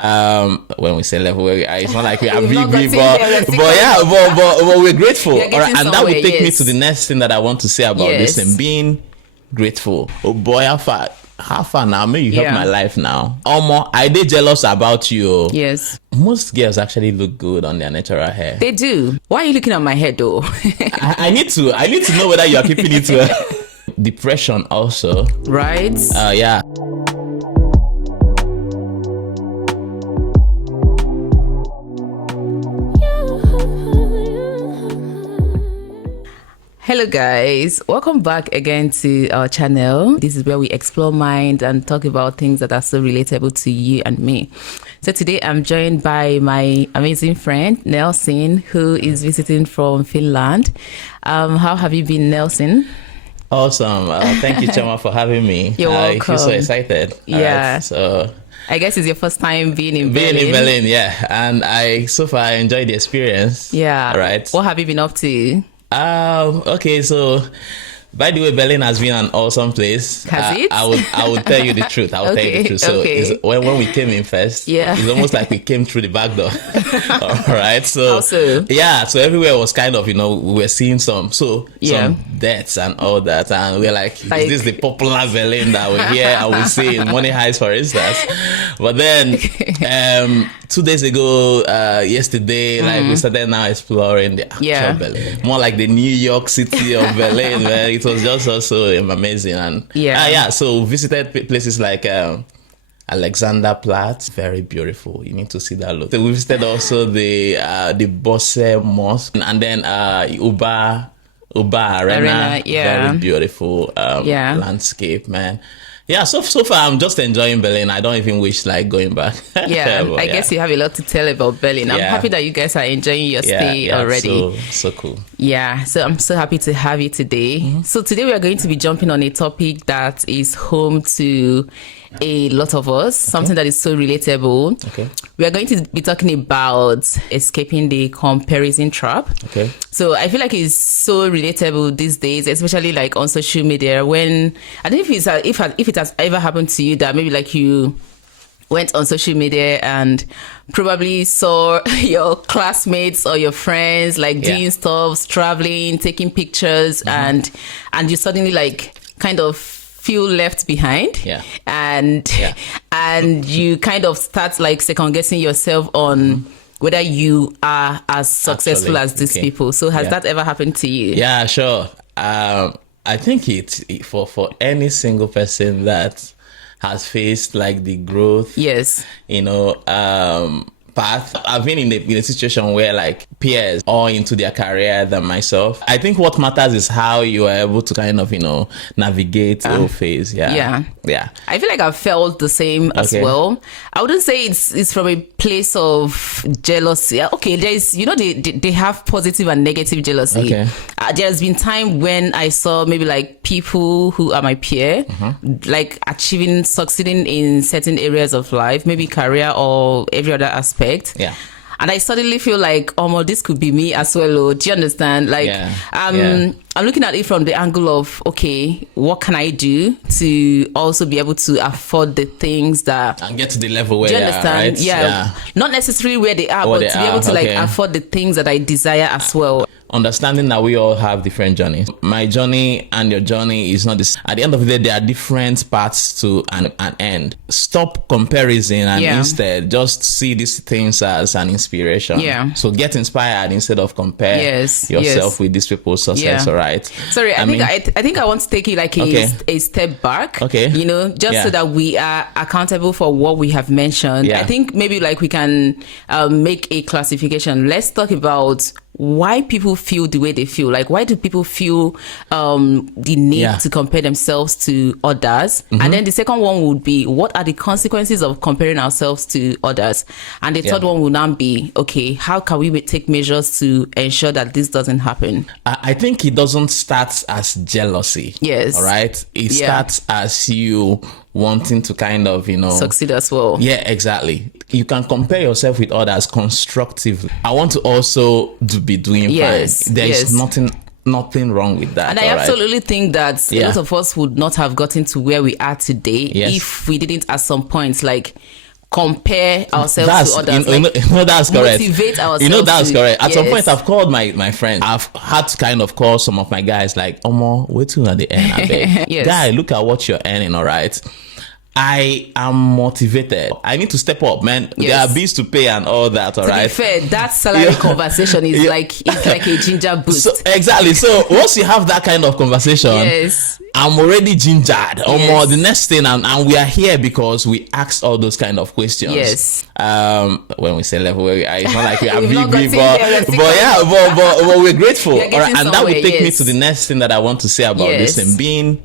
When we say level where we are, it's not like we are We've not big, gotten but there, yeah, but we're grateful. We're All right, getting and that will somewhere, take me yes. to the next thing that I want to say about this Yes. and being grateful. Oh boy, how far now? May you help Yeah. my life now. Almost, I did jealous about you. Yes. Most girls actually look good on their natural hair. They do. Why are you looking at my head though? I need to know whether you are keeping it well. Depression also. Right? Yeah. Hello guys, welcome back again to our channel. This is where we explore mind and talk about things that are so relatable to you and me. So today I'm joined by my amazing friend Nelson, who is visiting from Finland. How have you been, Nelson? Awesome. Thank you, Chama, for having me. You're welcome. I feel so excited. Yeah. Right, so I guess it's your first time being in Berlin. being in Berlin, yeah. And so far I enjoyed the experience. Yeah. Right. What have you been up to? Okay, so by the way, Berlin has been an awesome place. Has it? I would tell you the truth. I will tell you the truth. So when we came in first, Yeah. it's almost like we came through the back door. All right. So Also. yeah, so everywhere was kind of, we were seeing some Yeah. deaths and all that, and we're like, is this the popular Berlin that we hear and we see in Money Heist, for instance? But then 2 days ago, yesterday, like we started now exploring the actual Berlin, more like the New York City of Berlin, man. It was just also amazing. And so visited places like Alexanderplatz, very beautiful. You need to see that look. So we visited also the Bosse Mosque, and then Uba Arena, very beautiful landscape, man. Yeah, so far I'm just enjoying Berlin. I don't even wish like going back. Yeah, I guess you have a lot to tell about Berlin. I'm happy that you guys are enjoying your stay already. So cool. Yeah, so I'm so happy to have you today. So today we are going to be jumping on a topic that is home to a lot of us, something that is so relatable. Okay. We are going to be talking about escaping the comparison trap. Okay. So I feel like it's so relatable these days, especially like on social media. When I don't know if it has ever happened to you that maybe like you went on social media and probably saw your classmates or your friends like doing stuff, traveling, taking pictures, and you suddenly like kind of feel left behind, and you kind of start like second guessing yourself on whether you are as successful as these people. So has that ever happened to you? Yeah, sure. I think it's for any single person that has faced like the growth, path. I've been in a situation where like peers are into their career than myself. I think what matters is how you are able to kind of, navigate the whole phase. Yeah. I feel like I've felt the same as well. I wouldn't say it's from a place of jealousy. Okay, there's, they have positive and negative jealousy. Okay. There's been time when I saw maybe like people who are my peer, like succeeding in certain areas of life, maybe career or every other aspect. Yeah. And I suddenly feel like, this could be me as well. Do you understand? Like, I'm looking at it from the angle of, okay, what can I do to also be able to afford the things that... And get to the level where do you understand? Right? Yeah. Not necessarily where they are, but to be able to like afford the things that I desire as well. Understanding that we all have different journeys. My journey and your journey is not the same. At the end of the day, there are different paths to an end. Stop comparison and instead just see these things as an inspiration. Yeah. So get inspired instead of compare yourself with these people's success. All right. Sorry, I think I want to take it like a step back. Okay. So that we are accountable for what we have mentioned. Yeah. I think maybe like we can make a classification. Let's talk about why people feel the way they feel. Like, why do people feel the need to compare themselves to others? And then the second one would be, what are the consequences of comparing ourselves to others? And the third one would now be, okay, how can we take measures to ensure that this doesn't happen? I think it doesn't start as jealousy. Yes. All right. It starts as you wanting to kind of, succeed as well. Yeah, exactly. You can compare yourself with others constructively. I want to also be doing fine. There is nothing wrong with that. And I absolutely think that a lot of us would not have gotten to where we are today if we didn't at some point like compare ourselves to others. That's correct. Motivate ourselves. That's correct. At some Yes. point, I've called my friends. I've had to kind of call some of my guys like, Omo, wait till at the end, I beg. Yes. Guy, look at what you're earning, all right? I am motivated. I need to step up, man. Yes. There are bills to pay and all that, all right? To be fair, that salary conversation is like a ginger boost. So, exactly. So once you have that kind of conversation, Yes. I'm already gingered. Yes. The next thing, and we are here because we asked all those kind of questions. Yes. When we say level where we are, it's not like we are We've not big, gotten there, but we're grateful. We are All right, getting and that will somewhere, take me yes. to the next thing that I want to say about Yes. this and being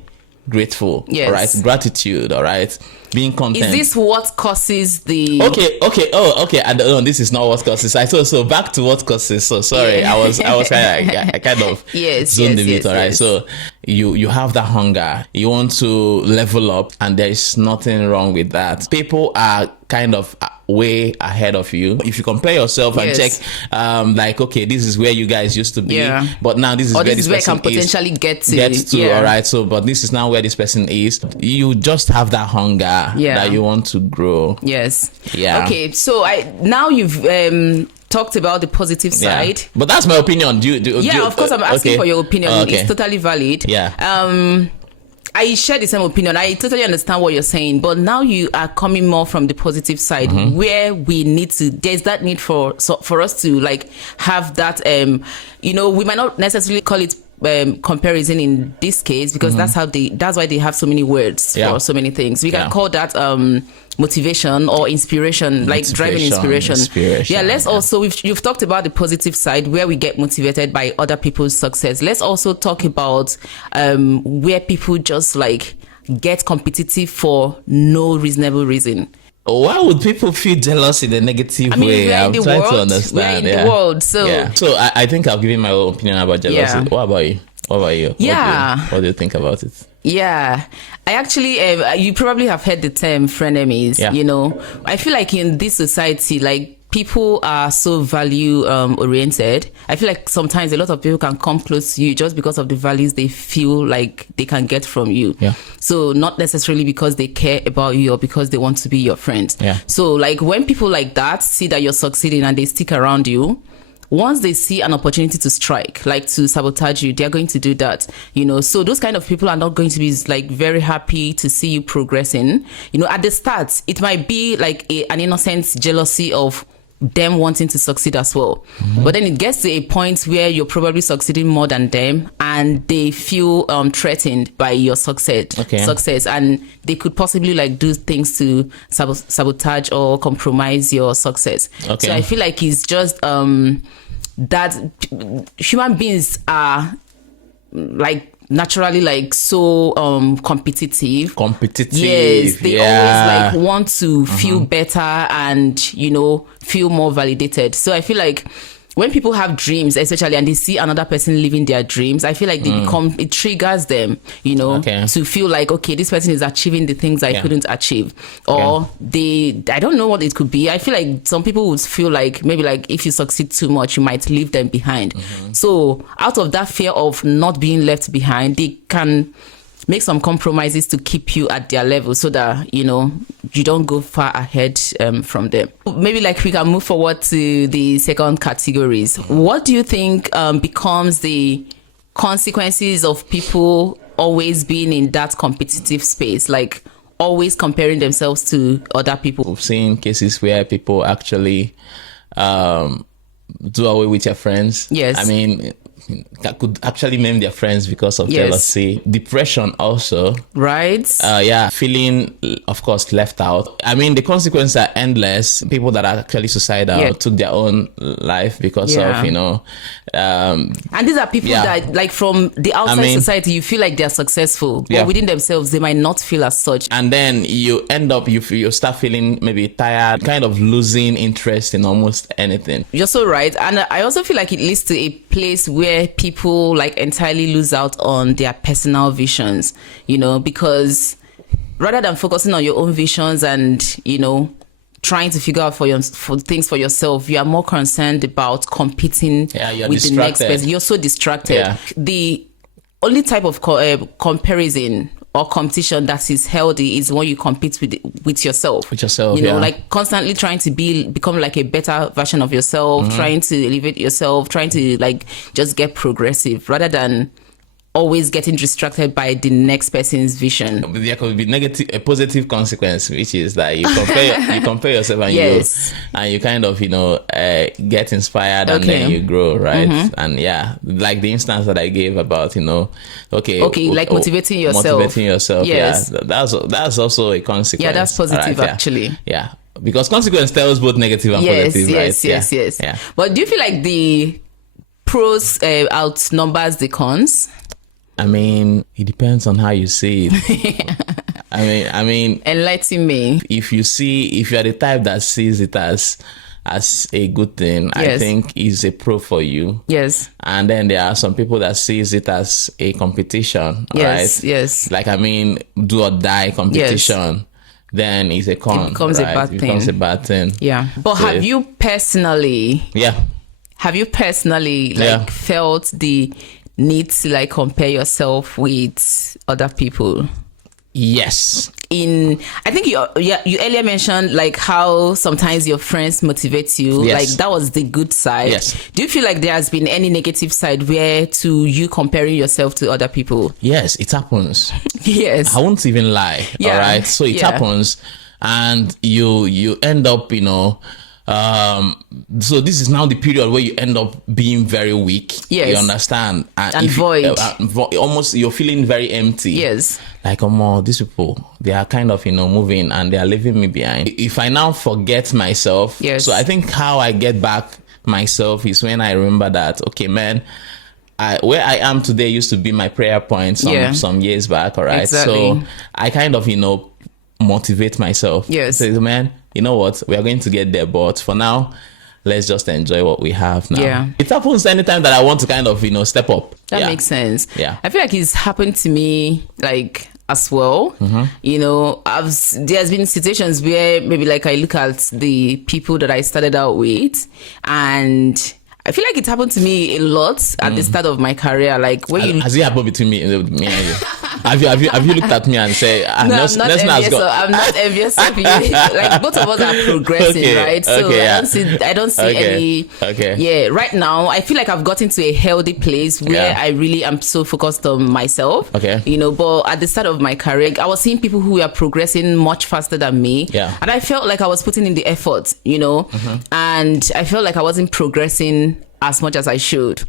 grateful. Yes. All right, gratitude. All right, being content. Is this what causes the? Okay. Oh, okay. I don't know. This is not what causes. So back to what causes. So sorry, Yeah. I kind of Yes, zoned yes, a bit. yes, All right. yes. So you have that hunger. You want to level up, and there is nothing wrong with that. People are kind of way ahead of you. If you compare yourself and Yes. check, like, okay, this is where you guys used to be, Yeah. but now this is Or where this this is where I person can is. potentially get to. All right, so but this is now where this person is. You just have that hunger that you want to grow. Yes. Yeah. Okay. So now you've talked about the positive side. But that's my opinion. Of course, I'm asking okay. for your opinion. Okay. It's totally valid. Yeah. I share the same opinion. I totally understand what you're saying, but now you are coming more from the positive side, where we need to. There's that need for us to like have that. We might not necessarily call it comparison in this case because that's why they have so many words for so many things. We can call that motivation or inspiration, like driving inspiration. Yeah, let's also, you've talked about the positive side where we get motivated by other people's success. Let's also talk about where people just like get competitive for no reasonable reason. Why would people feel jealous in a negative way? I'm trying to understand. We're in the world, so So I think I'll give you my own opinion about jealousy. Yeah. What about you? Yeah. What do you think about it? Yeah, I actually, you probably have heard the term frenemies. Yeah. I feel like in this society, like people are so value oriented. I feel like sometimes a lot of people can come close to you just because of the values they feel like they can get from you. Yeah. So not necessarily because they care about you or because they want to be your friend. Yeah. So like when people like that see that you're succeeding and they stick around you, once they see an opportunity to strike, like to sabotage you, they're going to do that, So those kind of people are not going to be like very happy to see you progressing. At the start, it might be like an innocent jealousy of them wanting to succeed as well. But then it gets to a point where you're probably succeeding more than them and they feel threatened by your success, and they could possibly like do things to sabotage or compromise your success. Okay. So I feel like it's just that human beings are like naturally like so competitive. Yes, they always like want to feel better and feel more validated. So I feel like when people have dreams, especially, and they see another person living their dreams, I feel like it triggers them, to feel like, okay, this person is achieving the things I couldn't achieve. Or I don't know what it could be. I feel like some people would feel like maybe like if you succeed too much, you might leave them behind. So out of that fear of not being left behind, they can make some compromises to keep you at their level so that, you don't go far ahead from them. Maybe like we can move forward to the second categories. What do you think becomes the consequences of people always being in that competitive space, like always comparing themselves to other people? We've seen cases where people actually do away with your friends. Yes. I mean, that could actually maim their friends because of jealousy. Depression also. Right. Feeling, of course, left out. I mean, the consequences are endless. People that are actually suicidal took their own life because of, and these are people that, like, from the outside society, you feel like they're successful, but within themselves, they might not feel as such. And then you end up, you start feeling maybe tired, kind of losing interest in almost anything. You're so right. And I also feel like it leads to a place where people like entirely lose out on their personal visions, because rather than focusing on your own visions and, trying to figure out for things for yourself, you are more concerned about competing with the next person. You're so distracted. The only type of comparison or competition that is healthy is when you compete with yourself. With yourself, you know, yeah. like constantly trying to become like a better version of yourself, trying to elevate yourself, trying to like just get progressive rather than always getting distracted by the next person's vision. There could be a positive consequence, which is that you compare yourself and you kind of, get inspired and then you grow, right? And yeah, like the instance that I gave about, like motivating yourself. Yes. Yeah, that's also a consequence. Yeah, that's positive, right? Actually. Yeah. Because consequence tells both negative and positive, right? Yes. Yeah. But do you feel like the pros outnumbers the cons? I mean, it depends on how you see it. I mean, enlighten me. If you are the type that sees it as a good thing, I think is a pro for you. Yes. And then there are some people that sees it as a competition, right? Yes. Like, I mean, do or die competition. Yes. Then it's a con. It becomes a bad thing. Yeah. But so have you personally felt the need to like compare yourself with other people? Yes. I think you earlier mentioned like how sometimes your friends motivate you. Yes. Like that was the good side. Yes. Do you feel like there has been any negative side where to you comparing yourself to other people? Yes, it happens. Yes. I won't even lie. Yeah. All right. So it happens, and you end up, so this is now the period where you end up being very weak. Yes. You understand? And void. Almost you're feeling very empty. Yes. Like, these people, they are kind of, moving and they are leaving me behind. If I now forget myself, yes. So I think how I get back myself is when I remember that, okay, man, where I am today used to be my prayer point some years back, all right? Exactly. So I kind of, motivate myself. Yes. Say, man, you know what? We are going to get there, but for now, let's just enjoy what we have now. Yeah. It happens anytime that I want to kind of, step up. That makes sense. Yeah. I feel like it's happened to me, like, as well. There's been situations where maybe like I look at the people that I started out with, and I feel like it happened to me a lot at the start of my career. Like when has it happened between me and you? Have you looked at me and say, no, I'm not envious of you. Like both of us are progressing, right? So I don't see any. Okay. Yeah, right now I feel like I've gotten to a healthy place where I really am so focused on myself. Okay. But at the start of my career, I was seeing people who were progressing much faster than me. Yeah. And I felt like I was putting in the effort, and I felt like I wasn't progressing as much as I should.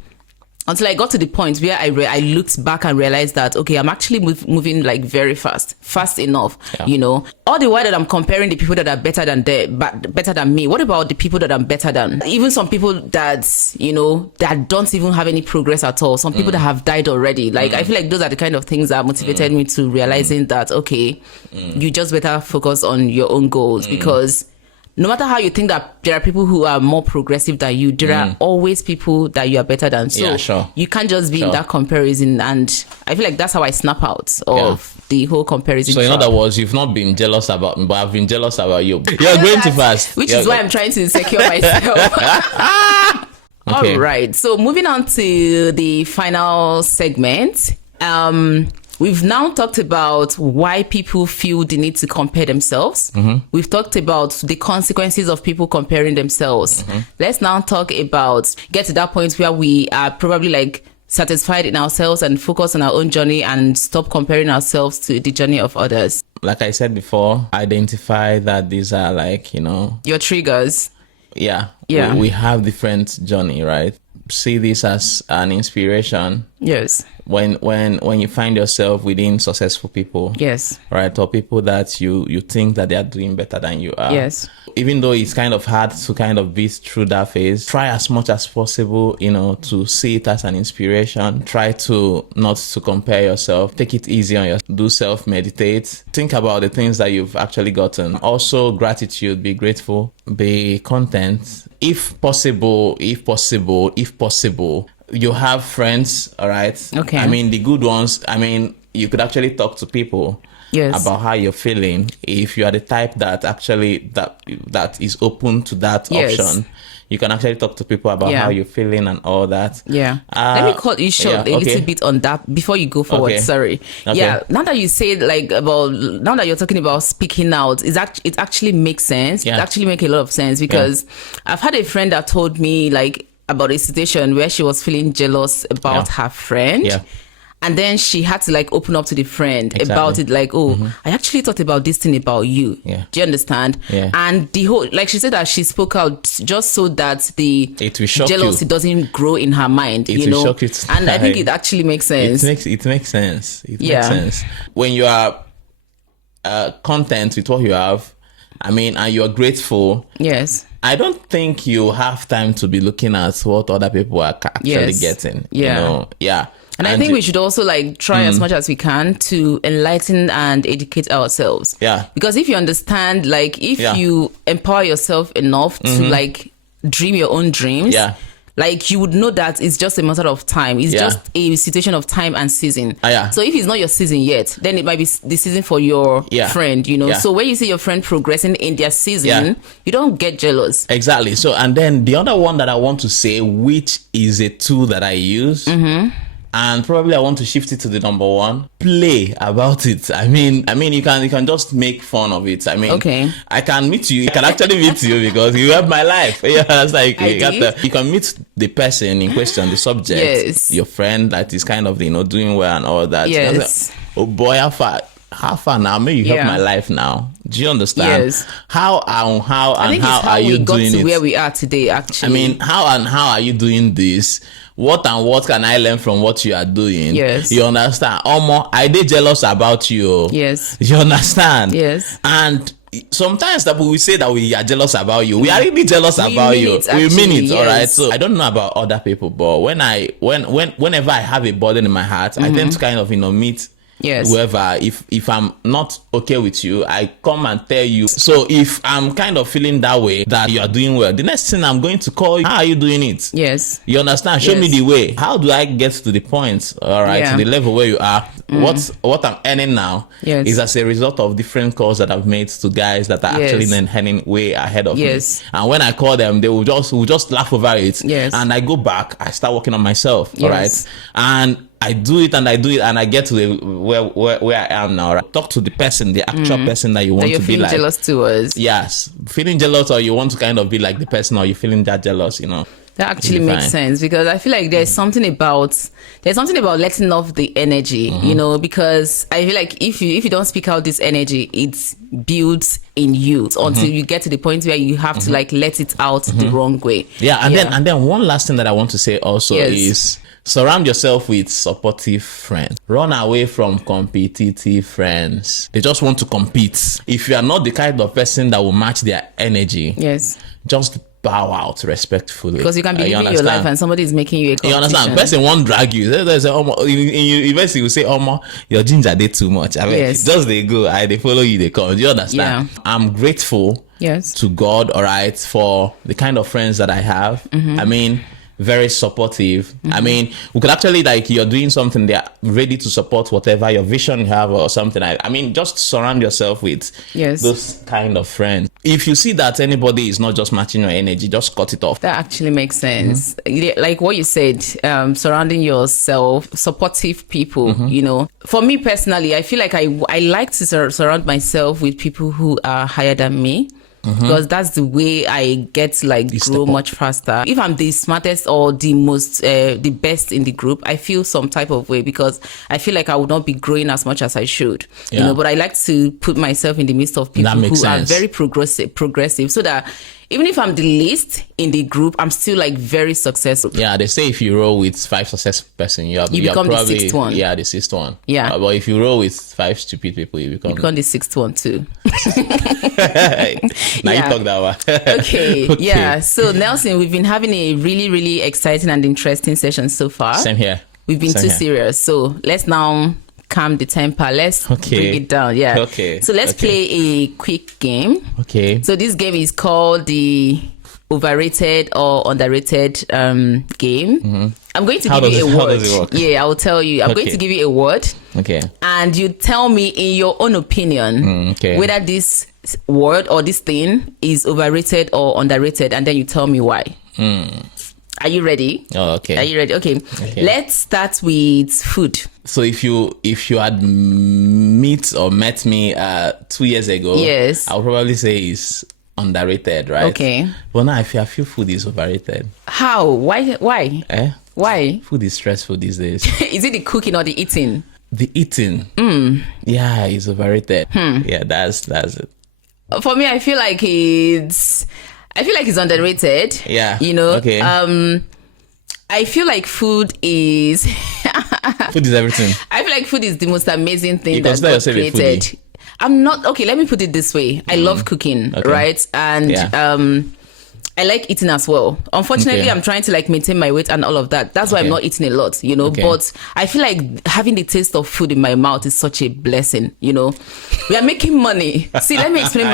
Until I got to the point where I looked back and realized that, okay, I'm actually moving like very fast enough, All the while that I'm comparing the people that are better than me, what about the people that I'm better than? Even some people that, that don't even have any progress at all. Some people that have died already. Like, I feel like those are the kind of things that motivated me to realizing that, okay, you just better focus on your own goals because no matter how you think that there are people who are more progressive than you, there are always people that you are better than. So you can't just be in that comparison. And I feel like that's how I snap out of the whole comparison. So in other words, you've not been jealous about me, but I've been jealous about you. You're going too fast. Which is why I'm trying to secure myself. Okay. All right. So moving on to the final segment. We've now talked about why people feel the need to compare themselves. We've talked about the consequences of people comparing themselves. Let's now get to that point where we are probably like satisfied in ourselves and focus on our own journey and stop comparing ourselves to the journey of others. Like I said before, identify that these are like, your triggers. Yeah. We have different journey, right? See this as an inspiration. Yes. When you find yourself within successful people. Yes. Right. Or people that you think that they are doing better than you are. Yes. Even though it's kind of hard to kind of beat through that phase, try as much as possible, to see it as an inspiration. Try to not to compare yourself. Take it easy on yourself. Do self-meditate. Think about the things that you've actually gotten. Also, gratitude. Be grateful. Be content. If possible, you have friends, all right? Okay. I mean, the good ones, you could actually talk to people about how you're feeling, if you are the type that actually that is open to that option, you can actually talk to people about how you're feeling and all that. Let me cut you short a little bit on that before you go forward. Sorry. Now that you say now that you're talking about speaking out, it actually makes sense. It actually makes a lot of sense, because I've had a friend that told me about a situation where she was feeling jealous about her friend. And then she had to open up to the friend about it, I actually thought about this thing about you. Do you understand? And the whole, she said that she spoke out just so that the jealousy doesn't grow in her mind. It will shock you. And I think it actually makes sense. It makes sense. It makes sense. When you are content with what you have, and you are grateful. I don't think you have time to be looking at what other people are actually getting. And I think we should also try as much as we can to enlighten and educate ourselves. Because if you understand, if you empower yourself enough to dream your own dreams, you would know that it's just a matter of time. It's just a situation of time and season. So if it's not your season yet, then it might be the season for your friend, So when you see your friend progressing in their season, you don't get jealous. Exactly. So, and then the other one that I want to say, which is a tool that I use, and probably I want to shift it to the number one. Play about it. You can just make fun of it. I can meet you. I can actually meet you because you have my life. It's you can meet the person in question, the subject, your friend that is kind of doing well and all that. Oh boy, how far now? Maybe you have my life now. Do you understand? How are you doing it? Where we are today, actually. How are you doing this? What can I learn from what you are doing? You understand? I did jealous about you. You understand? And sometimes that we say that we are jealous about you. We are really jealous about you. We mean it, all right? So I don't know about other people, but whenever I have a burden in my heart, I tend to kind of meet whoever. If I'm not okay with you, I come and tell you. So if I'm kind of feeling that way, that you are doing well, the next thing I'm going to call you, how are you doing it? You understand? Show me the way. How do I get to the point, all right, to the level where you are? What I'm earning now is as a result of different calls that I've made to guys that are actually then earning way ahead of me. And when I call them, they will just laugh over it. And I go back, I start working on myself, all right? And I do it and I get to where I am now. Right? Talk to the person, the actual person that you want to be like. Feeling jealous towards. Yes, feeling jealous, or you want to kind of be like the person, or you're feeling that jealous, That actually makes sense, because I feel like there's something about letting off the energy, because I feel like if you don't speak out this energy, it builds in you until you get to the point where you have to let it out the wrong way. And then one last thing that I want to say also is, surround yourself with supportive friends. Run away from competitive friends. They just want to compete. If you are not the kind of person that will match their energy, just bow out respectfully. Because you can be living your life and somebody is making you a competition. You understand? Person won't drag you. There's eventually you say, your ginger did too much. Just they go, they follow you, they come. Do you understand? I'm grateful to God, all right, for the kind of friends that I have. Very supportive. We could actually, you're doing something, they're ready to support whatever your vision you have or something. Just surround yourself with those kind of friends. If you see that anybody is not just matching your energy, just cut it off. That actually makes sense. Like what you said, surrounding yourself, supportive people, For me personally, I feel like I like to surround myself with people who are higher than me. Because that's the way I get to grow much faster. If I'm the smartest or the most the best in the group, I feel some type of way, because I feel like I would not be growing as much as I should. But I like to put myself in the midst of people who are very progressive, so that even if I'm the least in the group, I'm still very successful. They say if you roll with 5 successful person, you become probably the 6th one. The 6th one. But if you roll with 5 stupid people, you become the 6th one too. Now you talk that one. Okay. So Nelson, we've been having a really, really exciting and interesting session so far. Same here. We've been too serious. So let's now calm the temper. Let's bring it down. So let's play a quick game. Okay. So this game is called the overrated or underrated game. I'm going to give you a How word. does it work? Yeah, I will tell you. I'm going to give you a word. Okay. And you tell me in your own opinion whether this word or this thing is overrated or underrated, and then you tell me why. Are you ready? Oh, okay. Are you ready? Okay. Let's start with food. So if you had met me 2 years ago, yes, I'll probably say it's underrated, right? Okay. But now I feel food is overrated. How? Why? Why? Food is stressful these days. Is it the cooking or the eating? The eating. Yeah, it's overrated. Yeah, that's it. For me, I feel like it's underrated. Yeah. You know. Okay. I feel like food is food is everything. I feel like food is the most amazing thing You that consider God yourself a created. foodie? I'm not okay, let me put it this way. I love cooking, right? And I like eating as well. Unfortunately, I'm trying to like maintain my weight and all of that. That's why I'm not eating a lot, you know. But I feel like having the taste of food in my mouth is such a blessing, you know. We are making money. See, let me explain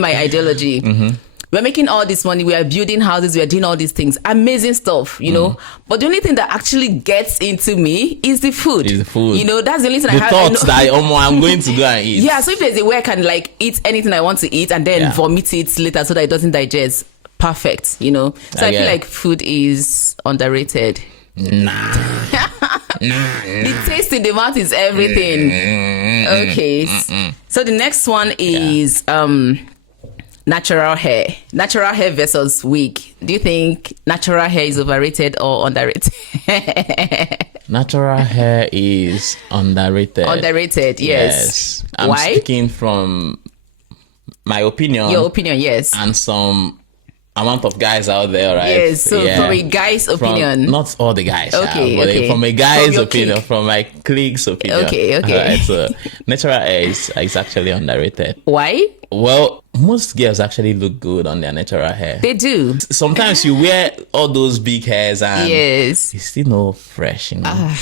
my ideology. We're making all this money. We are building houses. We are doing all these things. Amazing stuff, you know. But the only thing that actually gets into me is the food. You know, that's the only thing I have. The thoughts that I'm going to go and eat. Yeah, so if there's a way I can like eat anything I want to eat and then vomit it later so that it doesn't digest, perfect, you know. So I feel like food is underrated. Nah. The taste in the mouth is everything. Okay. So the next one is natural hair versus wig. Do you think natural hair is overrated or underrated? Natural hair is underrated. Underrated, yes. I'm speaking from my opinion. Your opinion, yes. And some amount of guys out there, right? Yes, so from a guy's opinion. Not all the guys, but from a guy's opinion, from my colleague's opinion. Okay. Right, so natural hair is actually underrated. Why? Well, most girls actually look good on their natural hair. They do. Sometimes you wear all those big hairs and it's still no fresh, you know.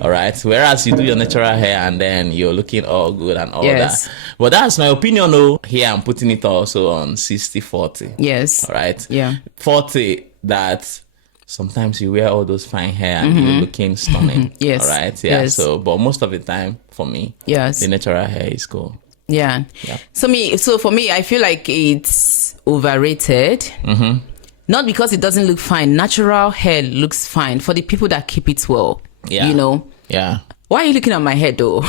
All right. Whereas you do your natural hair and then you're looking all good and all that. But that's my opinion, though. Here I'm putting it also on 60-40. Yes. All right. Yeah. 40 that sometimes you wear all those fine hair and you're looking stunning. Yes. All right. Yeah. Yes. So, but most of the time for me, the natural hair is cool. Yeah. So for me, I feel like it's overrated. Not because it doesn't look fine. Natural hair looks fine for the people that keep it well. Yeah. You know. Yeah. Why are you looking at my head though?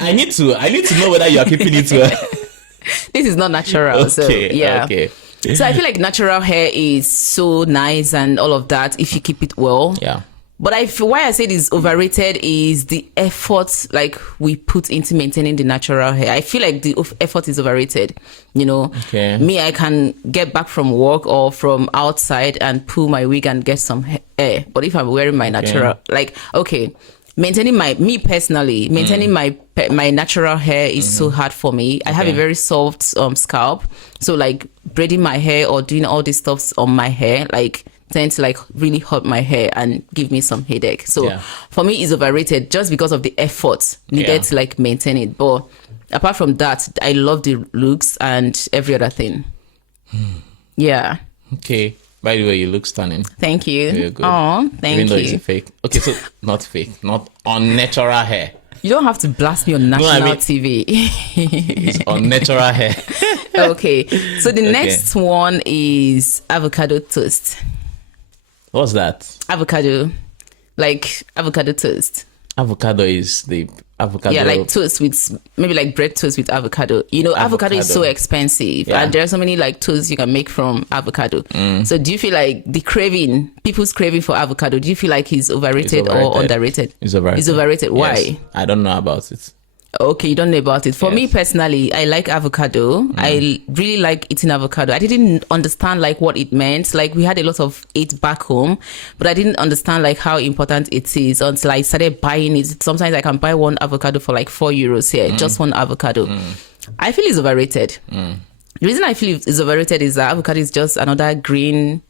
I need to know whether you are keeping it well. This is not natural. Okay. So yeah. Okay. So I feel like natural hair is so nice and all of that if you keep it well. Yeah. But why I said it's overrated is the effort like we put into maintaining the natural hair. I feel like the effort is overrated. You know, me, I can get back from work or from outside and pull my wig and get some hair. But if I'm wearing my natural, maintaining my natural hair is so hard for me. I have a very soft scalp. So like braiding my hair or doing all these stuffs on my hair, like tend to like really hurt my hair and give me some headache. So for me, it's overrated just because of the effort needed to like maintain it. But apart from that, I love the looks and every other thing. Yeah. Okay. By the way, you look stunning. Thank you. Very good. Oh, thank you. Even though it's a fake. Okay, so not fake, not on natural hair. You don't have to blast me on national TV. It's on natural hair. Okay. So the next one is avocado toast. What's that? Avocado. Like avocado toast. Avocado is the avocado. Yeah, like toast with maybe like bread toast with avocado. You know, avocado is so expensive, and there are so many like toasts you can make from avocado. So do you feel like people's craving for avocado, do you feel like it's overrated or underrated? It's overrated. It's overrated. Why? Yes. I don't know about it. Okay, you don't know about it. For me personally, I like avocado. I really like eating avocado. I didn't understand like what it meant. Like we had a lot of it back home, but I didn't understand like how important it is until I started buying it. Sometimes I can buy one avocado for like €4 here, just one avocado. I feel it's overrated. The reason I feel it's overrated is that avocado is just another green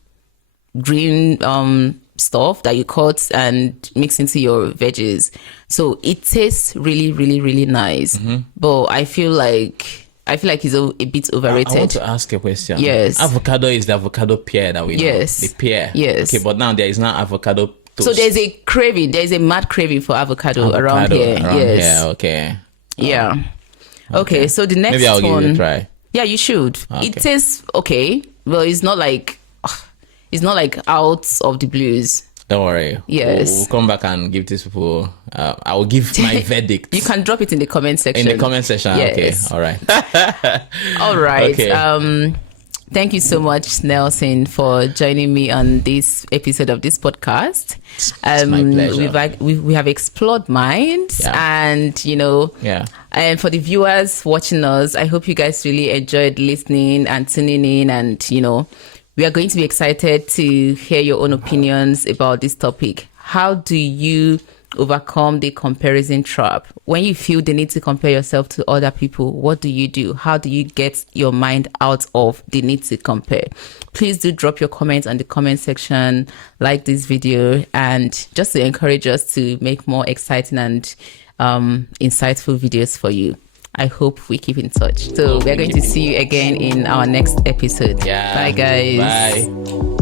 stuff that you cut and mix into your veggies. So it tastes really, really, really nice. But I feel like I feel like he's a bit overrated. I want to ask a question. Yes. Avocado is the avocado pear that we know. Yes. The pear. Yes. Okay, but now there is not avocado toast. So there's a craving. There's a mad craving for avocado around here. Yes. Here, okay. Yeah. Okay. So the next Maybe I'll one. give it a try. Yeah, you should. Okay. It tastes okay. Well, it's not like out of the blues. Don't worry. Yes. We'll come back and give these people. I will give my verdict. You can drop it in the comment section. In the comment section. Yes. Okay. All right. All right. Okay. Thank you so much, Nelson, for joining me on this episode of this podcast. It's my pleasure. We have explored minds, and and for the viewers watching us, I hope you guys really enjoyed listening and tuning in, and we are going to be excited to hear your own opinions about this topic. How do you overcome the comparison trap? When you feel the need to compare yourself to other people, what do you do? How do you get your mind out of the need to compare? Please do drop your comments on the comment section, like this video, and just to encourage us to make more exciting and insightful videos for you. I hope we keep in touch. So we're going to see you again in our next episode. Yeah. Bye, guys. Bye.